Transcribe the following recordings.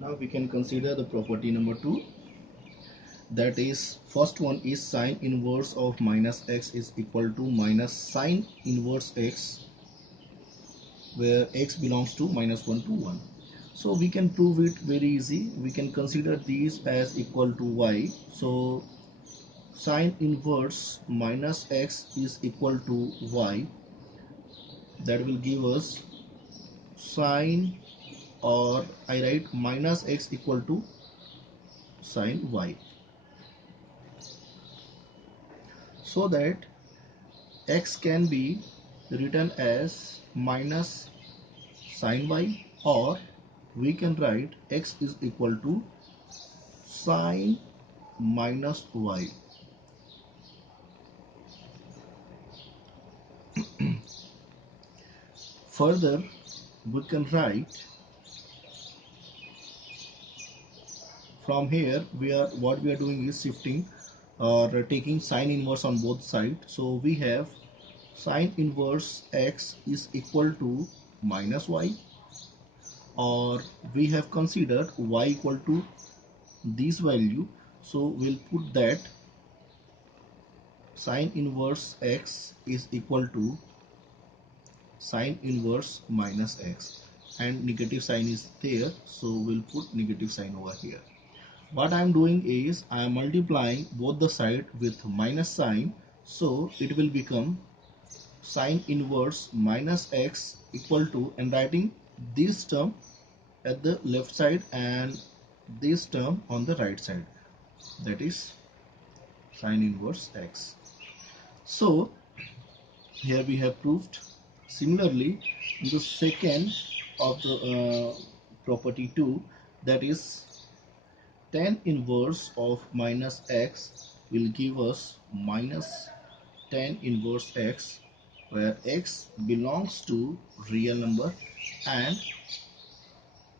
Now we can consider the property number 2, that is, first one is sine inverse of minus x is equal to minus sine inverse x, where x belongs to minus 1 to 1. So we can prove it very easy. We can consider these as equal to y. So sine inverse minus x is equal to y. That will give us sine, or I write minus x equal to sine y, so that x can be written as minus sine y, or we can write x is equal to sine minus y. Further, we can write from here, what we are doing is shifting or taking sine inverse on both sides. So we have sine inverse x is equal to minus y, or we have considered y equal to this value, so we'll put that sine inverse x is equal to sine inverse minus x, and negative sign is there, so we'll put negative sign over here. What I am doing is I am multiplying both the side with minus sign, so it will become sine inverse minus x equal to, and writing this term at the left side and this term on the right side, that is sine inverse x. So here we have proved. Similarly, in the second of the property 2, that is tan inverse of minus x will give us minus tan inverse x, where x belongs to real number, and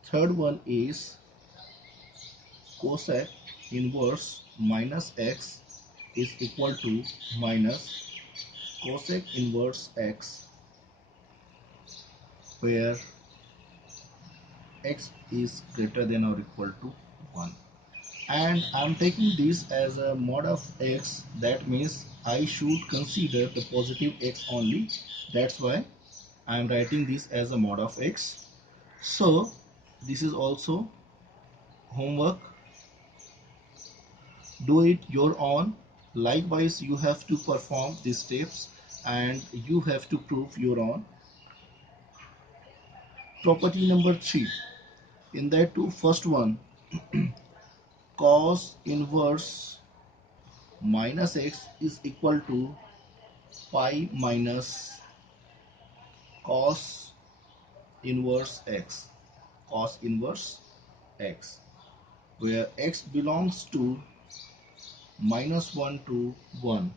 third one is cosec inverse minus x is equal to minus cosec inverse x, where x is greater than or equal to 1. And I'm taking this as a mod of x, that means I should consider the positive x only. That's why I'm writing this as a mod of x. So this is also homework. Do it your own. Likewise, you have to perform these steps and you have to prove your own. Property number 3. In that too, first one, cos inverse minus x is equal to pi minus cos inverse x, cos inverse x, where x belongs to minus 1 to 1.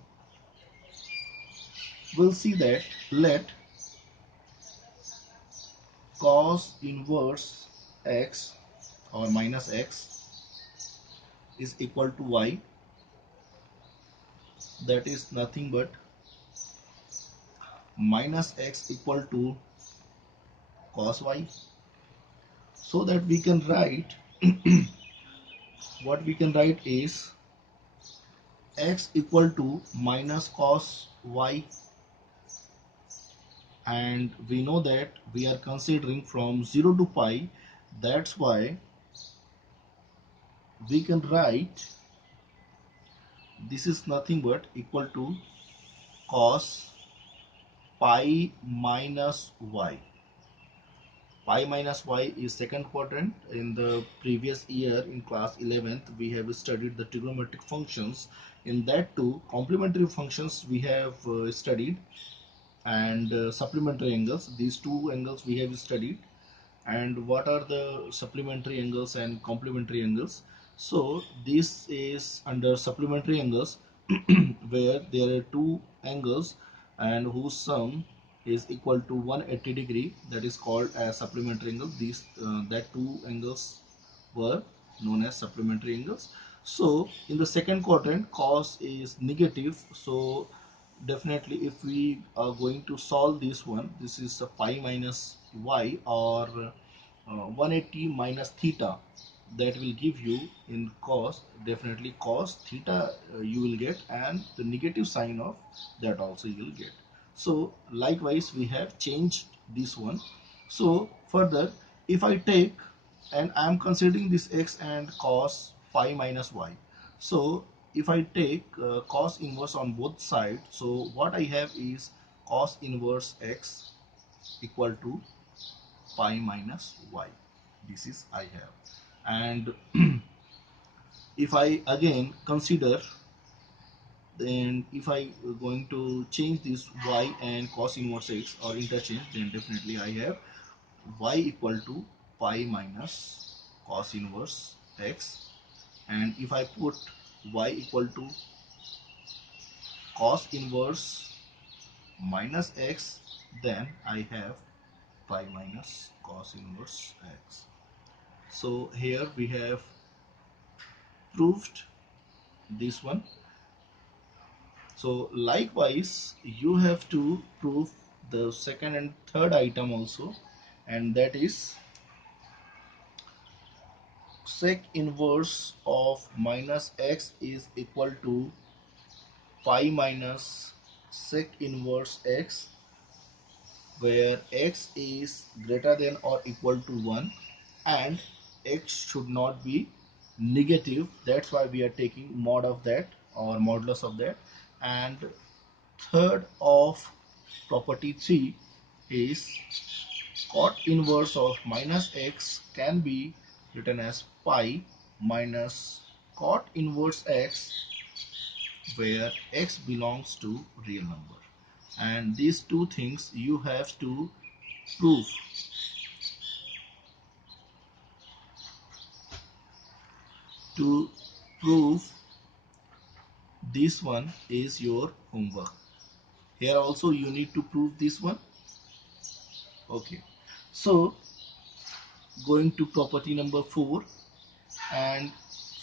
We'll see that let cos inverse x or minus x is equal to y, that is nothing but minus x equal to cos y, so that we can write what we can write is x equal to minus cos y, and we know that we are considering from 0 to pi, that's why we can write this is nothing but equal to cos pi minus y. Pi minus y is second quadrant. In the previous year in class 11th we have studied the trigonometric functions. In that too, complementary functions we have studied, and supplementary angles, these two angles we have studied. And what are the supplementary angles and complementary angles? So this is under supplementary angles where there are two angles and whose sum is equal to 180 degree, that is called as supplementary angle. These that two angles were known as supplementary angles. So in the second quadrant cos is negative, so definitely if we are going to solve this one, this is a pi minus y, or 180 minus theta. that will give you in cos, definitely cos theta you will get, and the negative sign of that also you will get. So likewise we have changed this one. So further, if I take, and I am considering this x and cos phi minus y, so if I take cos inverse on both sides, so what I have is cos inverse x equal to pi minus y. This is I have. And if I again consider, then if I going to change this y and cos inverse x or interchange, then definitely I have y equal to pi minus cos inverse x. And if I put y equal to cos inverse minus x, then I have pi minus cos inverse x. So here we have proved this one. So likewise you have to prove the second and third item also, and that is sec inverse of minus x is equal to pi minus sec inverse x, where x is greater than or equal to 1 and x should not be negative. That's why we are taking mod of that or modulus of that. And third of property 3 is cot inverse of minus x can be written as pi minus cot inverse x, where x belongs to real number. And these two things you have to prove. To prove this one is your homework. Here also you need to prove this one. Okay, so going to property number 4, and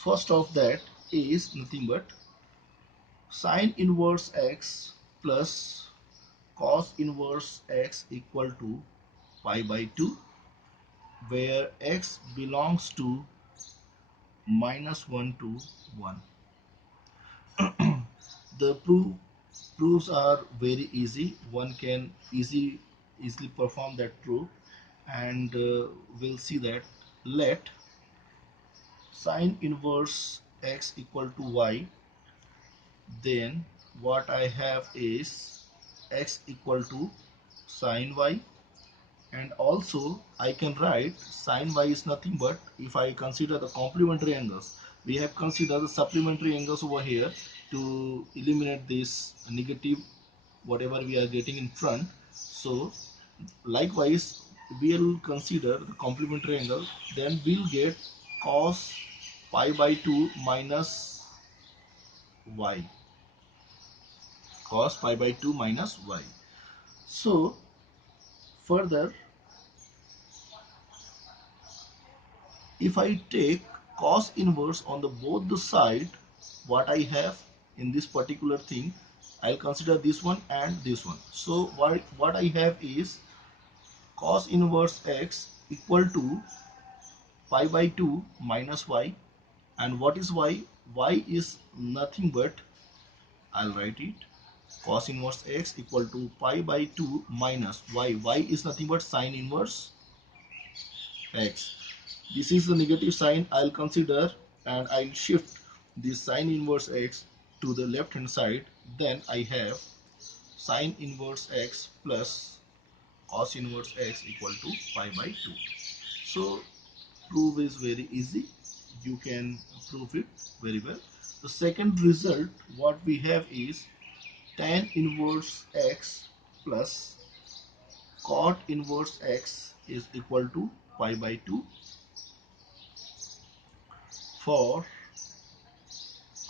first of that is nothing but sine inverse x plus cos inverse x equal to pi by 2, where x belongs to -1 to 1. The proofs are very easy. One can easily perform that proof, and we'll see that. Let sine inverse x equal to y, then what I have is x equal to sine y, and also I can write sine y is nothing but, if I consider the complementary angles, we have considered the supplementary angles over here to eliminate this negative whatever we are getting in front. So likewise we'll consider the complementary angle, then we'll get cos pi by 2 minus y, cos pi by 2 minus y. So further, if I take cos inverse on the both the side, what I have in this particular thing, I'll consider this one and this one. So what I have is cos inverse x equal to pi by 2 minus y. And what is y? Y is nothing but, I'll write it, cos inverse x equal to pi by 2 minus y. Y is nothing but sine inverse x. This is the negative sign I'll consider, and I'll shift this sine inverse x to the left hand side. Then I have sine inverse x plus cos inverse x equal to pi by 2. So proof is very easy. You can prove it very well. The second result what we have is tan inverse x plus cot inverse x is equal to pi by 2 for,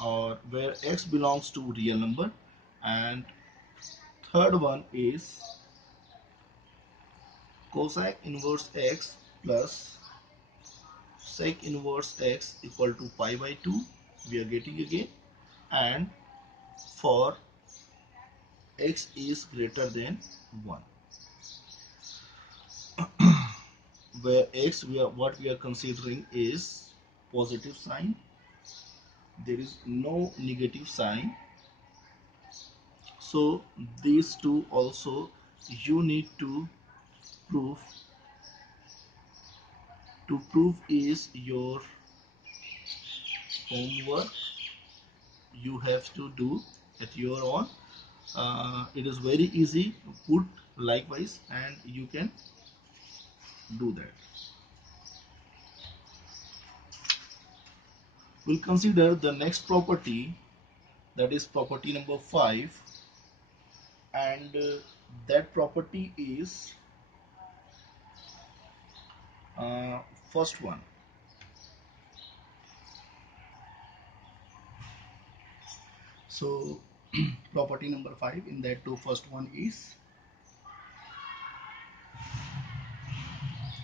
or where x belongs to real number. And third one is cosec inverse x plus sec inverse x equal to pi by 2 we are getting again, and for x is greater than 1, where x what we are considering is positive sign, there is no negative sign. So these two also you need to prove. To prove is your homework, you have to do at your own. It is very easy to put likewise and you can do that. We'll consider the next property, that is property number 5, and that property is uh, first one. So property number 5 in that two, first one is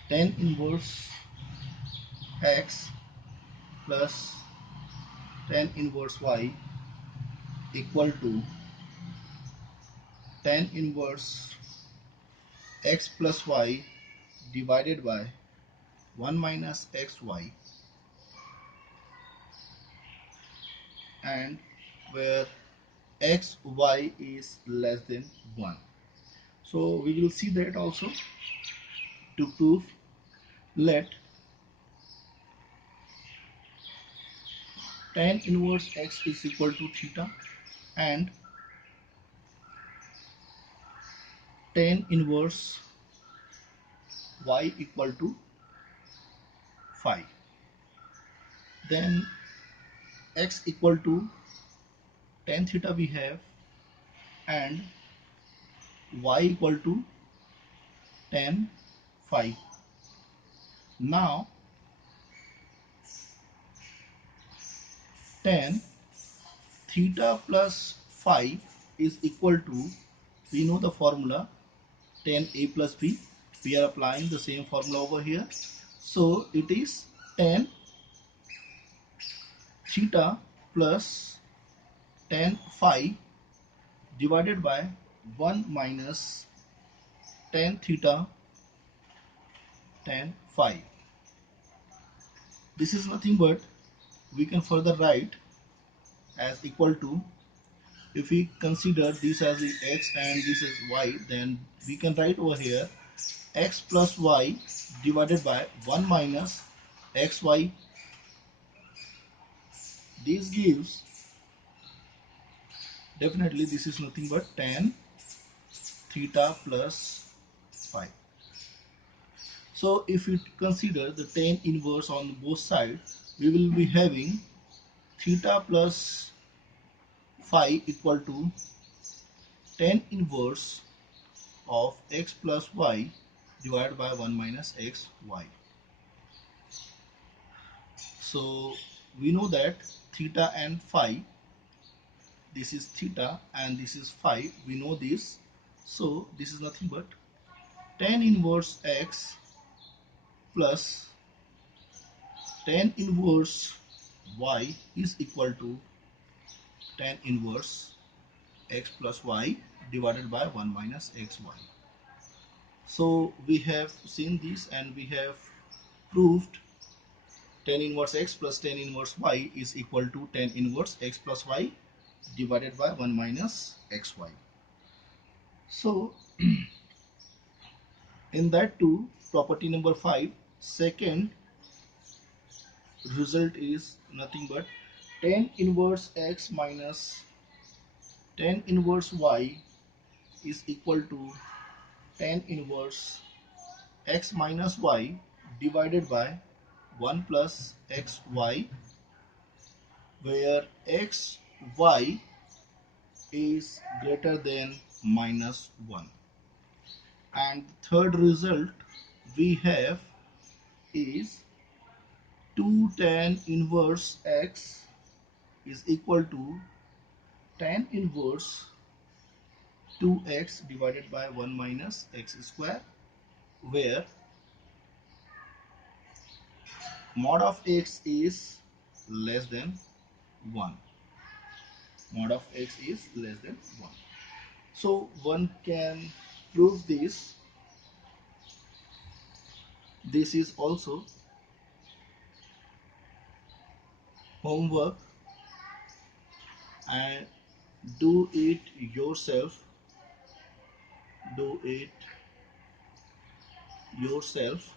tan inverse x plus tan inverse y equal to tan inverse x plus y divided by 1 minus xy, and where xy is less than 1. So we will see that also. To prove, let tan inverse x is equal to theta and tan inverse y equal to phi. Then x equal to tan theta we have, and y equal to tan phi. Now tan theta plus phi is equal to, we know the formula, tan a plus b. We are applying the same formula over here. So it is tan theta plus tan phi divided by 1 minus tan theta tan phi. This is nothing but, we can further write as equal to, if we consider this as the x and this is y, then we can write over here x plus y divided by 1 minus xy. This gives, definitely this is nothing but tan theta plus phi. So if we consider the tan inverse on both sides, we will be having theta plus phi equal to tan inverse of x plus y divided by 1 minus xy. So we know that theta and phi, this is theta and this is phi, we know this. So this is nothing but tan inverse x plus tan inverse y is equal to tan inverse x plus y divided by 1 minus xy. So we have seen this and we have proved tan inverse x plus tan inverse y is equal to tan inverse x plus y divided by 1 minus xy. So in that too, property number 5, second result is nothing but tan inverse x minus tan inverse y is equal to tan inverse x minus y divided by 1 plus xy, where xy is greater than minus 1. And third result we have is 2 tan inverse x is equal to tan inverse 2x divided by 1 minus x square, where mod of x is less than 1. Mod of x is less than 1. So one can prove this. This is also homework and do it yourself. Do it yourself.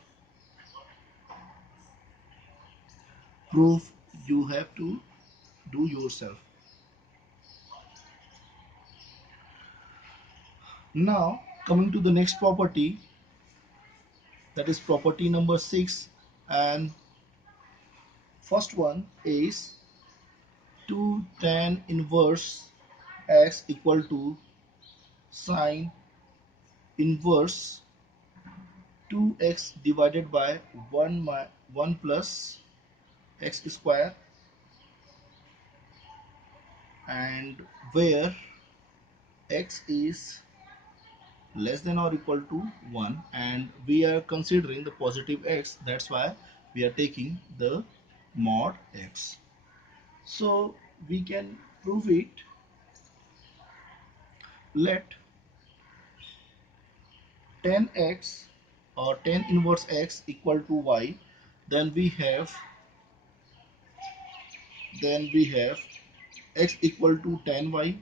Proof you have to do yourself. Now coming to the next property, that is property number 6, and first one is 2 tan inverse x equal to sine inverse 2x divided by 1 plus x square, and where x is less than or equal to 1 and we are considering the positive x, that's why we are taking the mod x. So we can prove it. Let tan x or tan inverse x equal to y, then we have x equal to tan y,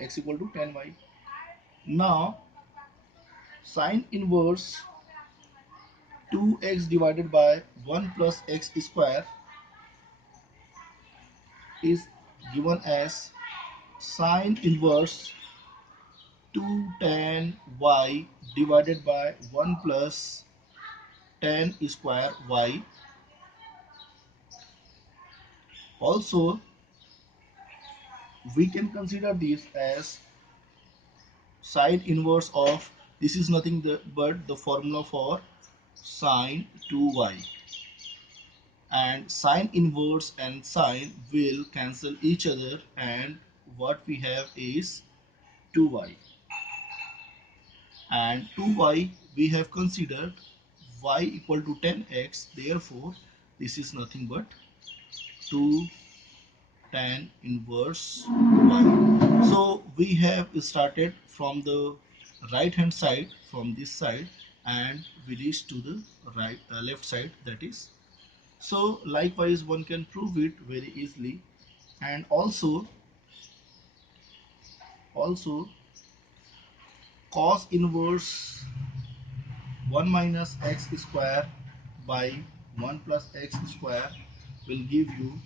x equal to tan y. Now sine inverse 2x divided by 1 plus x square is given as sine inverse 2 tan y divided by 1 plus tan square y. Also we can consider this as sine inverse of, this is nothing but the formula for sine 2y, and sine inverse and sine will cancel each other and what we have is 2y, and 2y we have considered y equal to 10x, therefore this is nothing but 2 tan inverse y. So we have started from the right hand side, from this side, and we reach to the left side, that is. So likewise one can prove it very easily, and also cos inverse 1 minus x square by 1 plus x square will give you,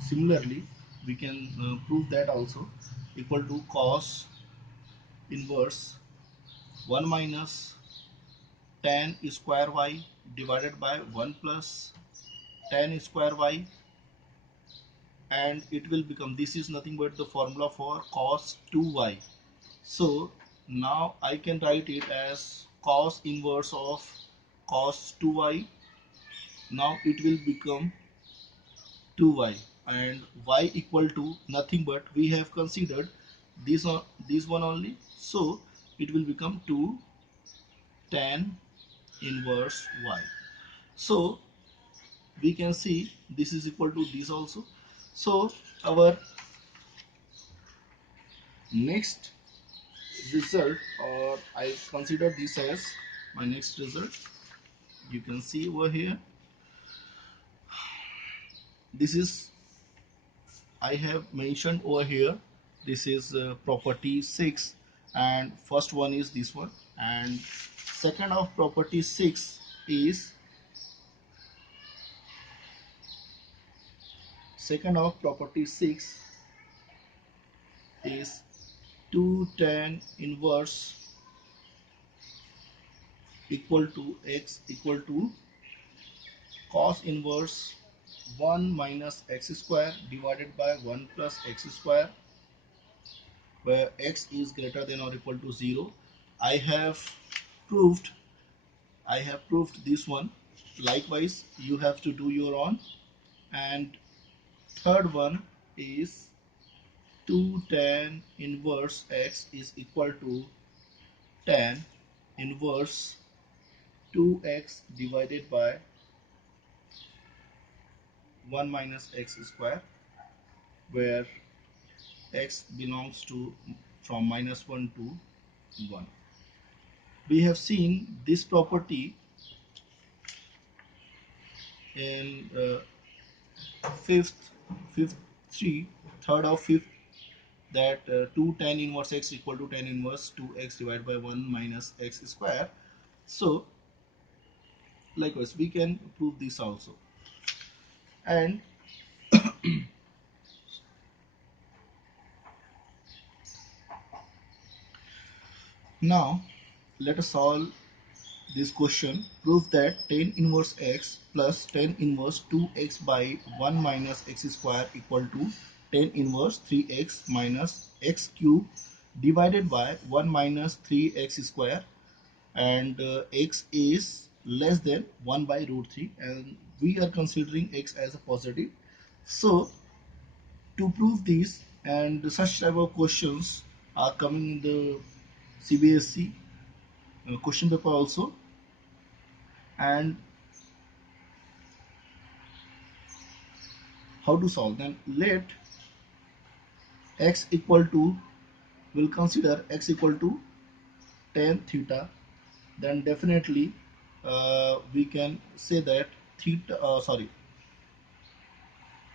similarly we can prove that also, equal to cos inverse 1 minus tan square y divided by 1 plus tan square y, and it will become, this is nothing but the formula for cos 2y. So now I can write it as cos inverse of cos 2y. Now it will become 2y, and y equal to nothing but we have considered this one only, so it will become 2 tan inverse y. So we can see this is equal to this also. So our next result, or I consider this as my next result, you can see over here, this is, I have mentioned over here, this is property 6, and first one is this one, and second of property 6 is, second of property 6 is 2 tan inverse equal to x equal to cos inverse 1 minus x square divided by 1 plus x square, where x is greater than or equal to 0. I have proved this one. Likewise you have to do your own. And third one is 2 tan inverse x is equal to tan inverse 2x divided by 1 minus x square, where x belongs to from -1 to 1. We have seen this property in fifth, fifth three, third of fifth, that 2 tan inverse x equal to tan inverse 2x divided by 1 minus x square. So likewise we can prove this also. And now let us solve this question. Prove that tan inverse x plus tan inverse 2x by 1 minus x square equal to tan inverse 3x minus x cube divided by 1 minus 3x square, and x is less than 1 by root 3, and we are considering x as a positive. So to prove this, and such type of questions are coming in the CBSE question paper also. And how to solve them? Let x equal to, we'll consider x equal to tan theta. Then definitely we can say that theta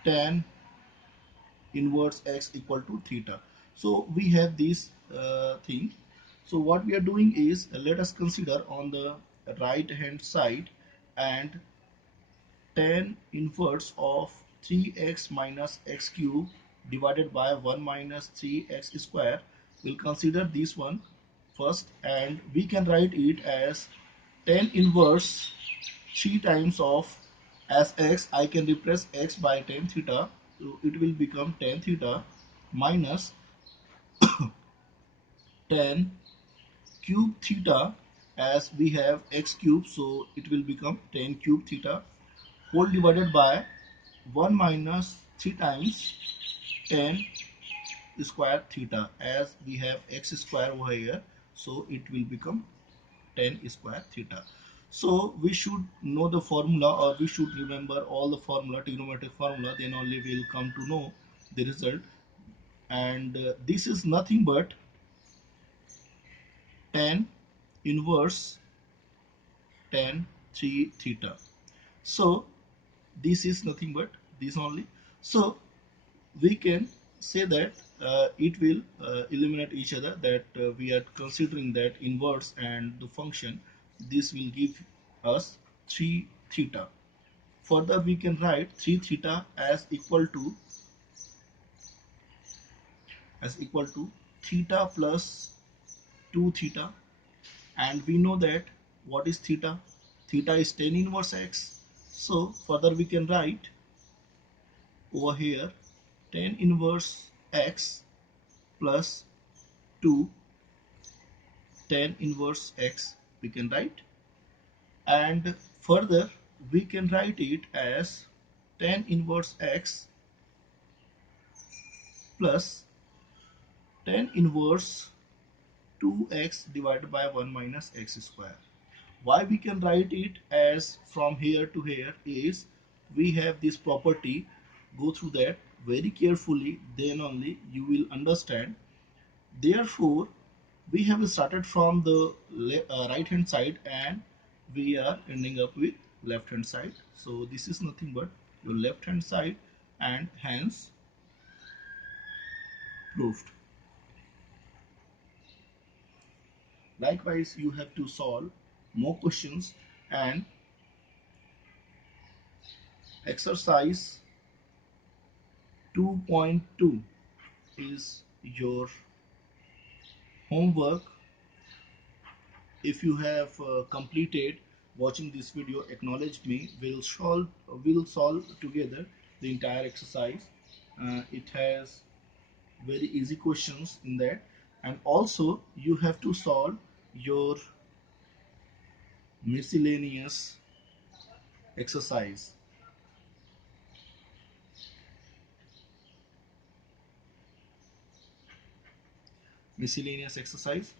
tan inverse x equal to theta. So we have this thing. So what we are doing is, let us consider on the right hand side, and tan inverse of 3x minus x cube divided by 1 minus 3x square. We'll consider this one first, and we can write it as tan inverse 3 times of, as x I can replace x by tan theta, so it will become tan theta minus tan cube theta, as we have x cube, so it will become tan cube theta whole divided by 1 minus 3 times tan square theta, as we have x square over here, so it will become tan square theta. So we should know the formula, or we should remember all the formula, trigonometric formula, then only we will come to know the result. And this is nothing but tan inverse tan 3 theta. So this is nothing but this only. So we can say that it will eliminate each other, that we are considering that inverse and the function, this will give us 3 theta. Further we can write 3 theta as equal to theta plus 2 theta, and we know that what is theta? Theta is tan inverse x. So further we can write over here tan inverse x plus 2 tan inverse x we can write, and further we can write it as tan inverse x plus tan inverse 2x divided by 1 minus x square. Why we can write it as from here to here is, we have this property. Go through that very carefully, then only you will understand. Therefore we have started from the right hand side, and we are ending up with left hand side. So this is nothing but your left hand side, and hence proved. Likewise you have to solve more questions, and exercise 2.2 is your homework. If you have completed watching this video, acknowledge me. We'll solve together the entire exercise. It has very easy questions in that, and also you have to solve your miscellaneous exercise. Miscellaneous exercise,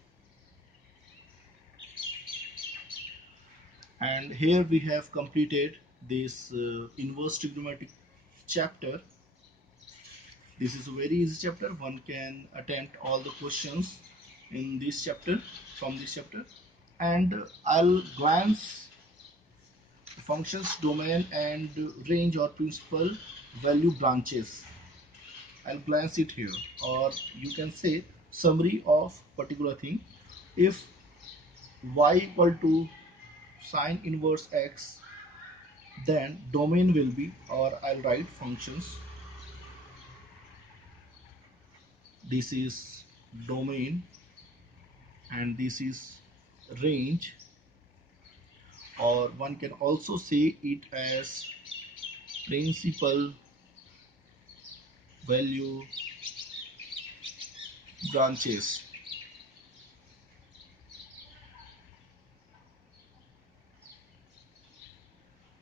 and here we have completed this inverse trigonometric chapter. This is a very easy chapter. One can attempt all the questions in this chapter, from this chapter. And I'll glance functions domain and range or principal value branches. I'll glance it here, or you can say summary of particular thing. If y equal to sine inverse x, then domain will be, or I'll write functions. This is domain and this is range, or one can also say it as principal value branches.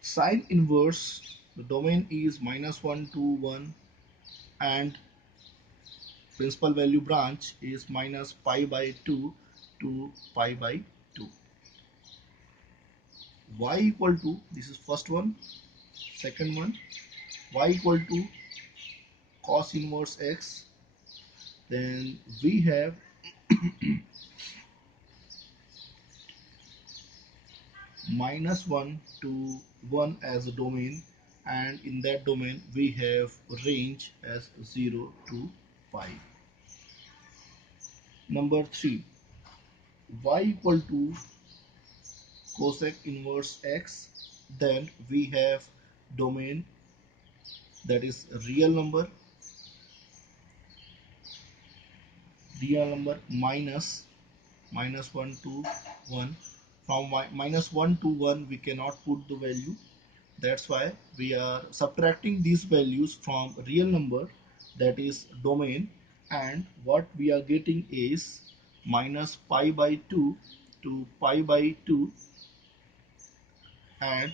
Sine inverse, the domain is -1 to 1, and principal value branch is minus pi by 2 to pi by 2. Y equal to, this is first one, second one, y equal to cos inverse x, then we have -1 to 1 as a domain, and in that domain we have range as 0 to pi. Number 3, y equal to cosec inverse x, then we have domain that is real number minus 1 to 1. From -1 to 1 we cannot put the value, that's why we are subtracting these values from real number, that is domain, and what we are getting is minus pi by 2 to pi by 2, and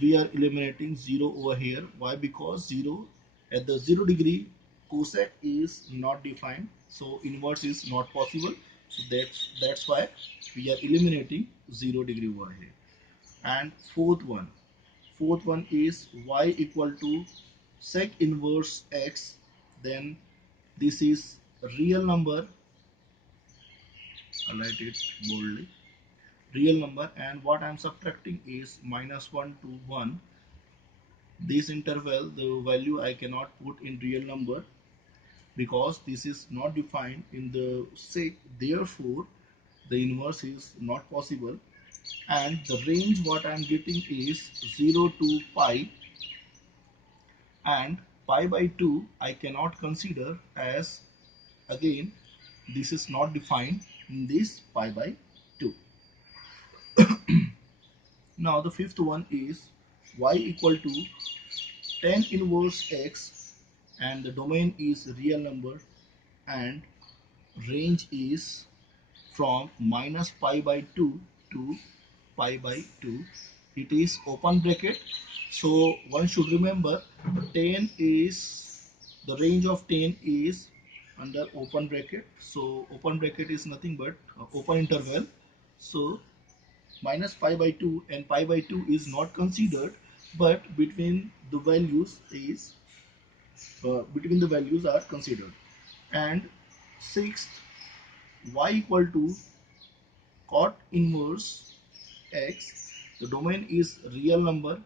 we are eliminating 0 over here. Why? Because 0, at the 0 degree cosec is not defined, so inverse is not possible, so that's why we are eliminating 0 degree over here. And fourth one is y equal to sec inverse x, then this is real number, I'll write it boldly, real number, and what I'm subtracting is -1 to 1. This interval, the value I cannot put in real number because this is not defined in the sec, therefore the inverse is not possible, and the range what I am getting is 0 to pi, and pi by 2 I cannot consider, as again this is not defined in this pi by 2. Now the fifth one is y equal to tan inverse x, and the domain is real number, and range is from minus pi by 2 to pi by 2. It is open bracket, so one should remember 10 is, the range of 10 is under open bracket, so open bracket is nothing but open interval, so minus pi by 2 and pi by 2 is not considered, but between the values is between the values are considered. And sixth, y equal to cot inverse x, the domain is real number,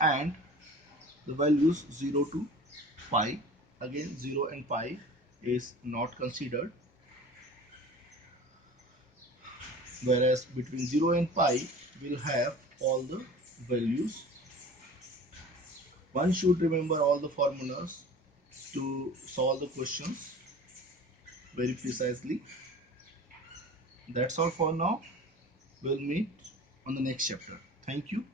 and the values 0 to pi, again 0 and pi is not considered, whereas between 0 and pi we'll have all the values. One should remember all the formulas to solve the questions very precisely. That's all for now. We'll meet on the next chapter. Thank you.